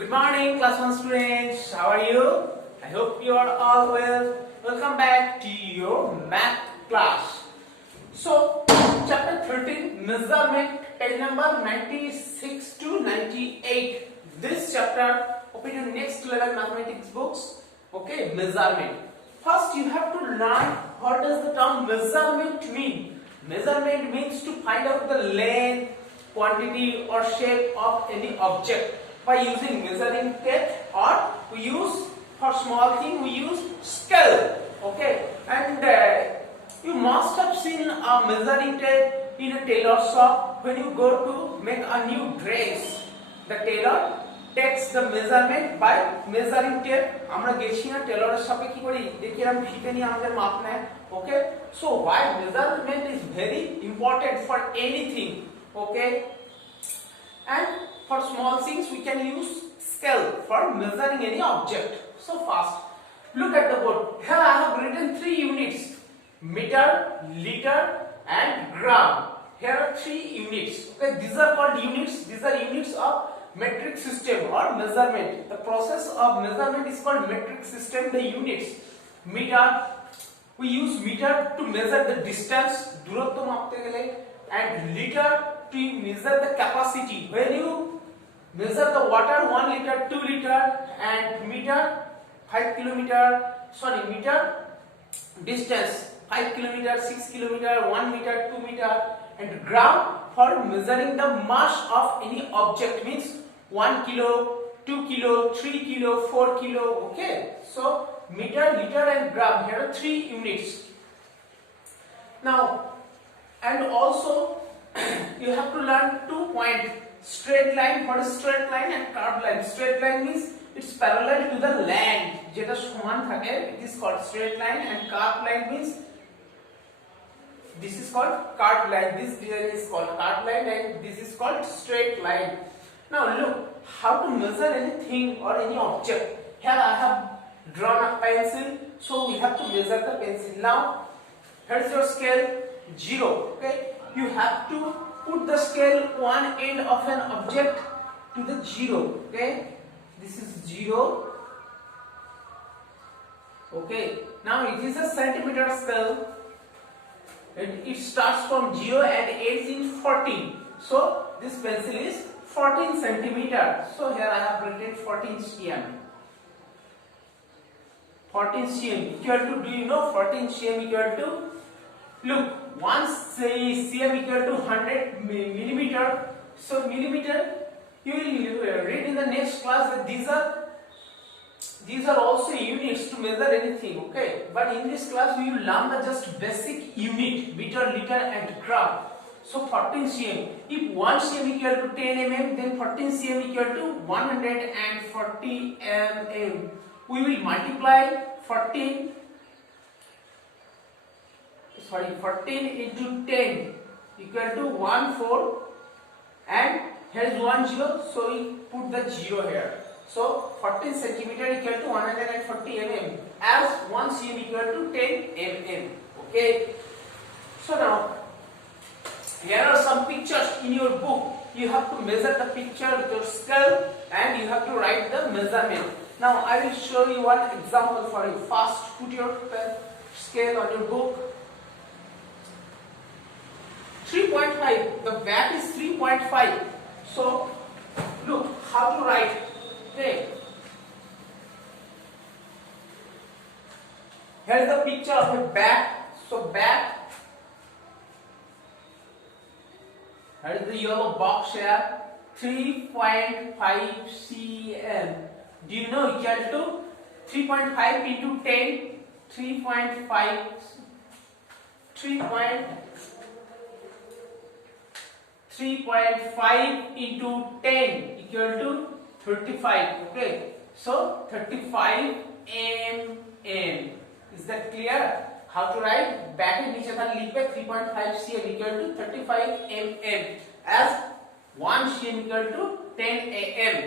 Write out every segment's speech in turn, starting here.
Good morning, class 1 students. How are you? I hope you are all well. Welcome back to your math class. So, chapter 13, measurement, page number 96 to 98. This chapter, open your next level mathematics books. Okay, measurement. First, you have to learn what does the term measurement mean. Measurement means to find out the length, quantity or shape of any object by using measuring tape, or we use for small thing we use scale. Okay, and you must have seen a measuring tape in a tailor shop. When you go to make a new dress, the tailor takes the measurement by measuring tape. আমরা গেছি না টেলরের শপে কি করি দেখি আমরা ফিতে নিয়ে আমাদের মাপ নেয়. Okay, so why measurement is very important for anything. Okay, and for small things we can use scale for measuring any object. So first, look at the board. Here I have written 3 units: meter, liter and gram. Here are 3 units. Okay, these are called units. These are units of metric system or measurement. The process of measurement is called metric system. The units: meter, we use meter to measure the distance, দূরত্ব মাপতে গেলে, and liter to measure the capacity. When you measure the water, 1 liter, 2 liter, and meter 5 kilometer, sorry, meter distance 5 kilometer, 6 kilometer, 1 meter, 2 meter, and gram for measuring the mass of any object, means 1 kilo, 2 kilo, 3 kilo, 4 kilo. Okay, so meter, liter and gram, here are 3 units. Now, and also you have to learn 2 point: straight line. What is straight line? And curved line. Straight line means it's parallel to the land, যেটা সমান থাকে, it is called straight line. And curved line means this is called curved line. This is called curved line and this is called straight line. Now look how to measure anything or any object. Here I have drawn a pencil, so we have to measure the pencil. Now here's your scale, 0. Okay, you have to put the scale one end of an object to the 0. Okay, this is 0. Okay, now it is a centimeter scale. It starts from 0 and ends in 14. So this pencil is 14 centimeter. So here I have written 14 cm. 14 cm equal to, do you know 14 cm equal to, look, once say cm equal to 100 millimeter. So millimeter, you will read in the next class that these are also units to measure anything. Okay, but in this class we will learn the just basic unit: meter, liter and gram. So 14 cm, if 1 cm equal to 10 mm, then 14 cm equal to 140 mm. We will multiply 14 into 10 equal to 14, and here is 1 0, so we put the 0 here. So 14 centimeter equal to 140 mm, as 1 cm equal to 10 mm. Okay, so now here are some pictures in your book. You have to measure the picture with your scale and you have to write the measurement. Now I will show you one example for you. First, put your scale on your book. 3.5, the back is 3.5. So look how to write. Okay, here is the picture of a bat. So bat, here is the yellow box here, 3.5 cm. Do you know equal to 3.5 into 10? 3.5 into 10 equal to 35. Okay, so 35 mm. Is that clear? How to write? Back in niche thar likbe 3.5 cm equal to 35 mm, as 1 cm equal to 10 mm.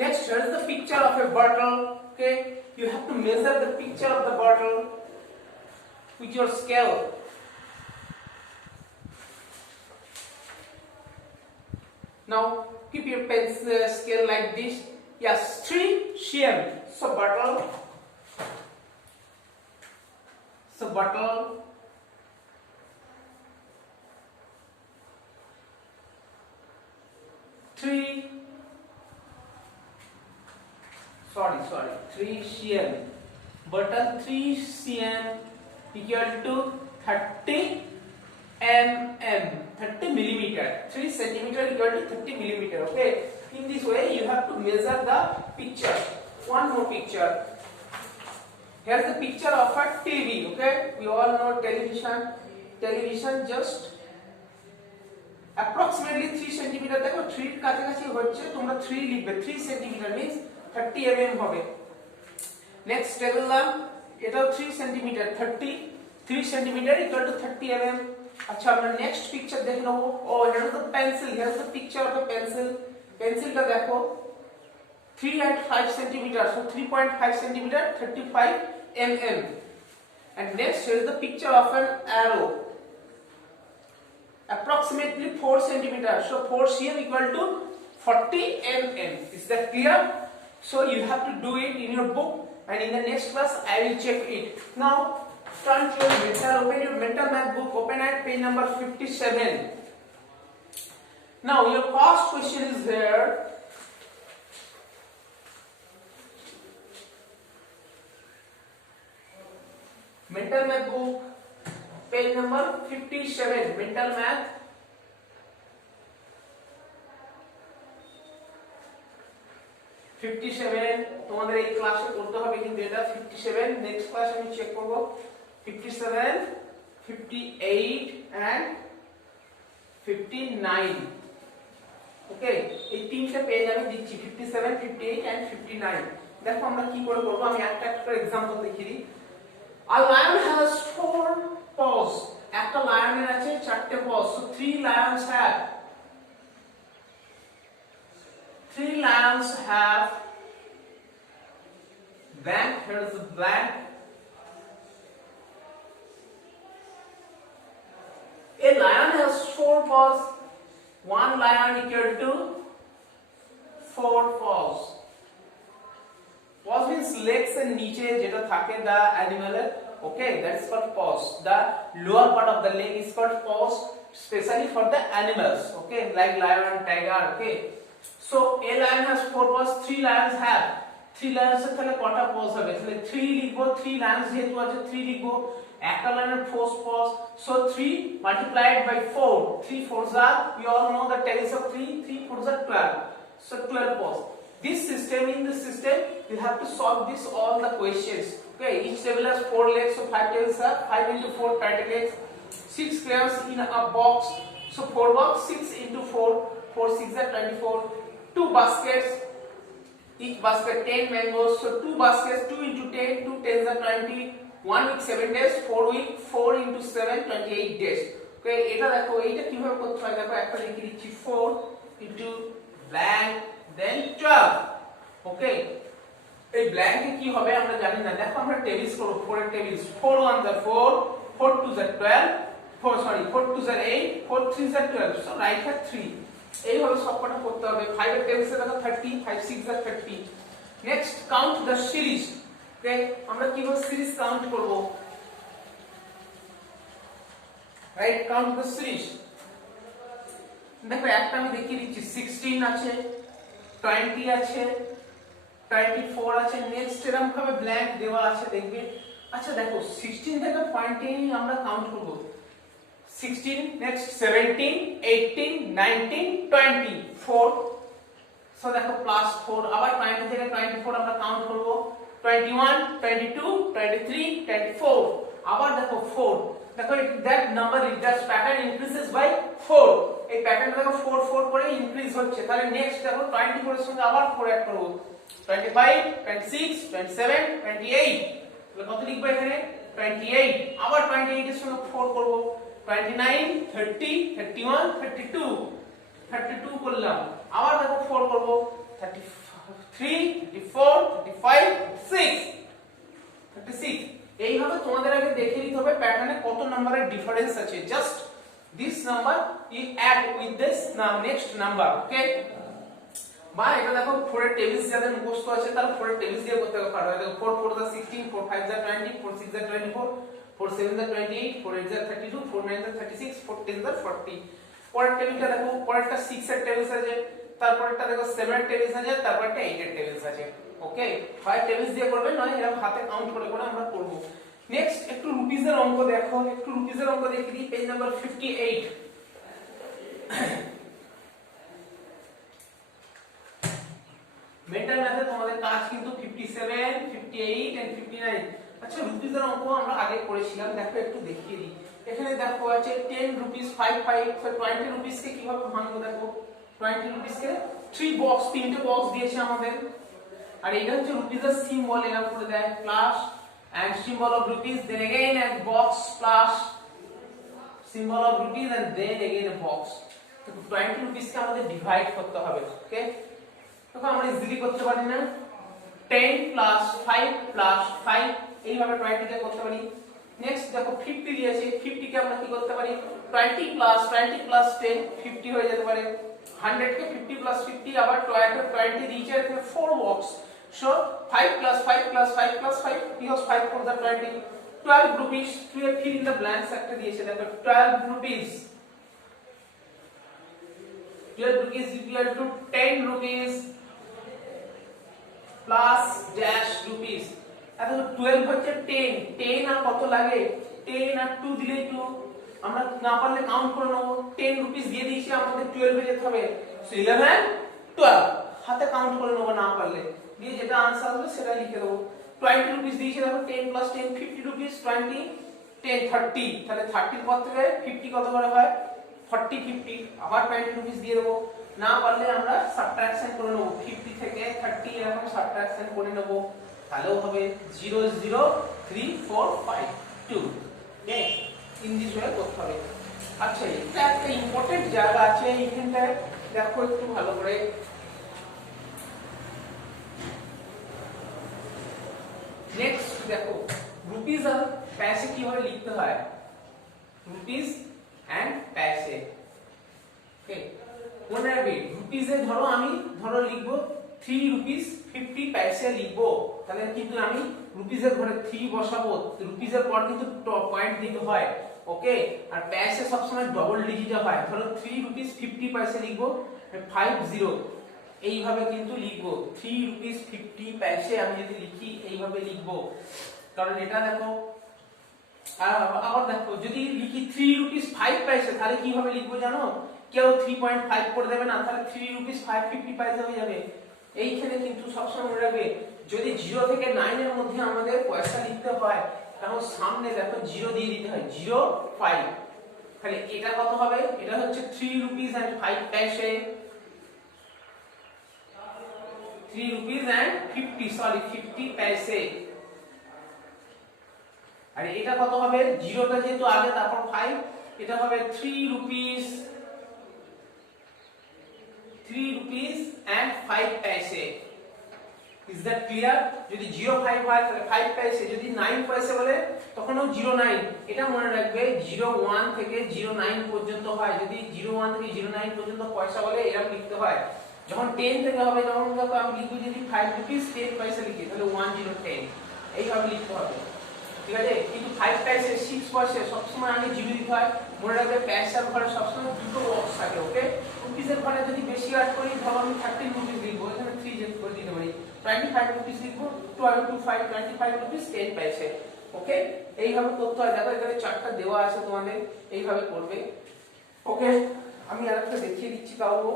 Next, here is the picture of a bottle. Okay, you have to measure the picture of the bottle with your scale. Now keep your pencil scale like this. Yes, 3 cm. So bottle. So bottle. Three. Sorry. 3 cm. Bottle 3 cm equal to 30 mm. 30 millimeter. 3 centimeter equal to 30 millimeter. Okay. In this way, you have to measure the picture. One more picture. Here's the picture of a TV. Okay. We all know television. Television just approximately 3 centimeter. देखो 3 কাছাকাছি হচ্ছে তোমরা 3 লিখবে 3 centimeter means 30 mm হবে next table নাম এটাও 3 centimeter 3 centimeter equal to 30 mm আচ্ছা আমরা নেক্সট পিকচার দেখে নেব ও here is the pencil here is the picture of a pencil পেন্সিলটা দেখো 3 and 5 centimeter so 3.5 centimeter 35 mm and next here is the picture of an arrow approximately 4 centimeter so 4 cm equal to 40 mm is that clear so you have to do it in your book and in the next class I will check it now turn to your mental math book open at page number 57 now your first question is there mental math book page number 57 mental math 57 তোমাদের এই ক্লাসে করতে হবে কিন্তু এটা 57 next class আমি চেক করব 57 58 and 59 ওকে এই তিনটা পেজ আমি দিচ্ছি 57 58 and 59 দেখো আমরা কি করে করব আমি একটা একটা করে एग्जांपल দেখিয়ে দিই a lion has 4 paws একটা লায়নের আছে চারটে paws so 3 lions have 3 lions have blank here is the blank a lion has 4 paws one lion equal to 4 paws paws means legs and niche jeta thake the animal okay that's called paws the lower part of the leg is called paws especially for the animals okay like lion tiger okay so a lion has 4 paws 3 lions have 3 lions এর তাহলে কটা paws হবে তাহলে 3 লিখবো 3 lions যেহেতু আছে 3 লিখবো একটা লাইনের 4 paws so 3 multiplied by 4 3 4s are we all know the tails of 3 3 4s are 12 so 12 paws this system in the system you have to solve this all the questions okay each table has 4 legs so 5 tails are 5 into 4 30 legs 6 crayons in a box so 4 box 6 into 4 4 6 are 24 2 baskets each basket 10 mangoes so 2 baskets 2 into 10 2 10s are 20 1 week 7 days 4 week 4 into 7 28 days okay এটা দেখো এইটা কিভাবে করতে হয় দেখো একটা লিখে দিচ্ছি 4 into blank then 12 okay এই ব্ল্যাঙ্কে কি হবে আমরা জানি না দেখো আমরা টেবিলস করব 4 এর টেবিলস 4 1 are 4 4 2 are 12 4 2 are 8 4 3 are 12 so right here 3 এইভাবে সবকটা করতে হবে 5 এর টেবিলসে দেখো 30 5 6 are 30 নেক্সট কাউন্ট দ্য সিরিজ ওকে আমরা কিভাবে সিরিজ কাউন্ট করব রাইট কাউন্ট দ্য সিরিজ দেখো একটা আমি দেখিয়ে দিচ্ছি 16 আছে 20 আছে 24 আছে নেক্সট এরকম ভাবে ব্ল্যাঙ্ক দেওয়া আছে দেখবে আচ্ছা দেখো 16 থেকে পয়েন্টে আমরা কাউন্ট করব 16 next 17 18 19 20 4 সো দেখো প্লাস 4 আবার 20 থেকে 24 আমরা কাউন্ট করব 21 22 23 24 আবার দেখো 4 দেখো that number that pattern increases by 4 এই প্যাটার্নটা দেখো 4 4 করে ইনক্রিজ হচ্ছে তাহলে নেক্সট দেখো 24 এর সঙ্গে আবার 4 অ্যাড করব 25 26 27 28 তাহলে কত লিখব এখানে 28 আবার 28 এর সঙ্গে 4 করব 29 30 31 32 32 করলাম আবার দেখো 4 করব 33 34 35 6 36 এইভাবে তোমাদের আগে দেখে নিতে হবে প্যাটার্নে কত নম্বরের ডিফারেন্স আছে just this number you add with this now next number okay বা এটা দেখো 4 এর টেবিলস যাদের মুখস্থ আছে তারা 4 এর টেবিলস দিয়ে করতে পারবে। দেখো 4 4 দা 16, 4 5 দা 20, 4 6 দা 24, 4 7 দা 28, 4 8 দা 32, 4 9 দা 36, 4 10 দা 40। পরের টেবিলটা দেখো, পরেরটা 6 এর টেবিলস আছে, তারপরেরটা দেখো 7 এর টেবিলস আছে, তারপরটা 8 এর টেবিলস আছে। ওকে, হয় টেবিলস দিয়ে করবে নয় এরকম হাতে কাউন্ট করে করে আমরা করব। নেক্সট একটু রুপিসের অঙ্ক দেখো, একটু রুপিসের অঙ্ক দেখি দিই, পেজ নাম্বার 58। মেন্টাল ম্যাথে তোমাদের কাজ কিন্তু 57, 58 এন্ড 59। আচ্ছা রুপিসের অঙ্ক আমরা আগে করেছিলাম, দেখো একটু দেখিয়ে দিই। এখানে দেখো আছে 10 রুপিস 5 5, তো 20 রুপিস কে কিভাবে ভাঙবো দেখো। 20 রুপিস কে 3 বক্স, তিনটে বক্স দিয়েছে আমাদের। আর এটা হচ্ছে রুপিসের সিম্বল, এরা করে দেয় plus and symbol of rupees, then again a box plus symbol of rupees and then again a box। তো 20 রুপিস কে আমাদের ডিভাইড করতে হবে। ওকে, তো আমরা ইজিলি করতে পারি না, 10 প্লাস 5 প্লাস 5 এইভাবে 20 কে করতে পারি। নেক্সট দেখো 50 দিয়েছে, 50 কে আমরা কি করতে পারি, 20 প্লাস 10 50 হয়ে যেতে পারে। 100 কে 50 প্লাস 50 আবার 20 দিয়েছে, এখানে 4 বক্স। So 5 plus 5 plus 5 plus 5 because 5 for the 20, 12 rupees to fill in the blanks একটা দিয়েছে দেখো 12 rupees, 12 rupees equal to 10 rupees plus dash rupees। এখন 12 হচ্ছে 10, 10 আর কত লাগে, 10 আর 2 দিলেই তো আমরা না পারলে কাউন্ট করে নেব। 10 রুপিস দিয়ে দিয়েছি, আমাদের 12 এ যেতে হবে, সো 11 12 হাতে কাউন্ট করে নেব না পারলে, দিয়ে যেটা आंसर হবে সেটা লিখে দেব। 20 রুপিস দিয়েছে দেখো, 10 প্লাস 10 50 রুপিস, 20 10 30, তাহলে 30 এর পর থেকে 50 কত করে হয় 40 50, আবার 20 রুপিস দিয়ে দেব। না পারলে আমরা সাবট্রাকশন করে নেব, 50 থেকে 30 এরকম সাবট্রাকশন করে নেব, তাহলেও হবে 0 0 3 4 5 2। ওকে, ইন দিস ওয়ে করতে হবে। আচ্ছা এটা একটা ইম্পর্টেন্ট জায়গা আছে এইখানটায়, দেখো একটু ভালো করে। नेक्स्ट देखो रुपीस और पैसे কিভাবে লিখতে হয়, रुपीस एंड पैसे। ओके, মনে রাখবে রুপিসে ধরো আমি লিখবো 3 রুপিস 50 পয়সা লিখবো, তাহলে কিন্তু আমি রুপিসের ঘরে 3 বসাবো, রুপিসের পর কিন্তু পয়েন্ট দিতে হয়। ওকে, আর পয়সা সব সময় ডবল ডিজিটে হয়, ধরো 3 রুপিস 50 পয়সা লিখবো 50, এইভাবে কিন্তু লিখবো 3 রুপিস 50 পয়সা। আমি যদি লিখি এইভাবে লিখবো, কারণ এটা দেখো। আর আবার দেখো যদি লিখি 3 রুপিস 5 পয়সা, তাহলে কিভাবে লিখবো জানো, কেউ 3.5 করে দেবে না, তাহলে 3 রুপিস 550 পয়সা হয়ে যাবে। এইখানে কিন্তু সবসময় মনে রাখবে যদি 0 থেকে 9 এর মধ্যে আমাদের পয়সা লিখতে হয়, তাহলে সামনে দেখো 0 দিয়ে দিতে হয়, 0 5। তাহলে এটা কত হবে, এটা হচ্ছে 3 রুপিস এন্ড 5 পয়সা, 3 rupees and 50 पैसे। আর এটা কত হবে, জিরোটা যেহেতু আগে তারপর 5, এটা হবে 3 rupees and 5 पैसे। Is that clear? যদি 05 হয় তাহলে 5 পয়সা, যদি 9 পয়সা বলে তখনও 09। এটা মনে রাখবে 01 থেকে 09 পর্যন্ত হয়, যদি 01 থেকে 09 পর্যন্ত পয়সা বলে এরকম লিখতে হয়। যখন 10 থেকে হবে তখন দেখো আমি লিখব যদি 5 রুপিস 10 পয়সা লিখি তাহলে 1010 এইভাবে লিখতে হবে, ঠিক আছে। কিন্তু 5 পয়সা 6 পয়সা সব সময় আগে জিরো দিতে হয়। মনে রাখবে পয়সার ঘরে সব সময় দুটো বক্স থাকে। ওকে, রুপিসের ঘরে যদি বেশি অ্যাড করি, ধরো আমি 30 রুপিস লিখবো, এখানে 3 যোগ করে দিতে পারি, 25 রুপিস লিখবো, 12 to 5 25 রুপিস 10 পয়সা। ওকে, এইভাবে করতে হয়। দেখো এখানে চারটা দেওয়া আছে তোমাদের, এইভাবে করবে। ওকে, আমি আরেকটা দেখিয়ে দিচ্ছি তাও।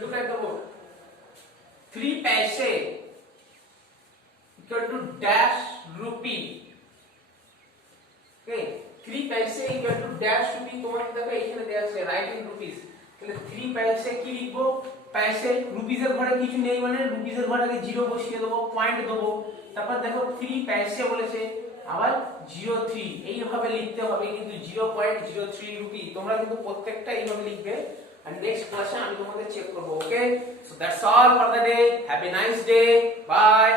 look at the board, 3 paise equal to dash rupee। okay, 3 paise equal to dash rupee, তোমাকে দেখো এখানে দেয়া আছে রাইট ইন রুপিস, তাহলে 3 paise কি লিখবো, paise রুপিসের ঘরে কিছু নেই মানে রুপিসের ঘরে আগে জিরো বসিয়ে দেবো, পয়েন্ট দেবো, তারপর দেখো 3 paise বলেছে, আবার 03 এইভাবে লিখতে হবে, কিন্তু 0.03 রুপি। তোমরা কিন্তু প্রত্যেকটা এইভাবে লিখবে, and next ক্লাসে আমি তোমাদের চেক করব। ওকে, so that's all for the day, have a nice day, bye।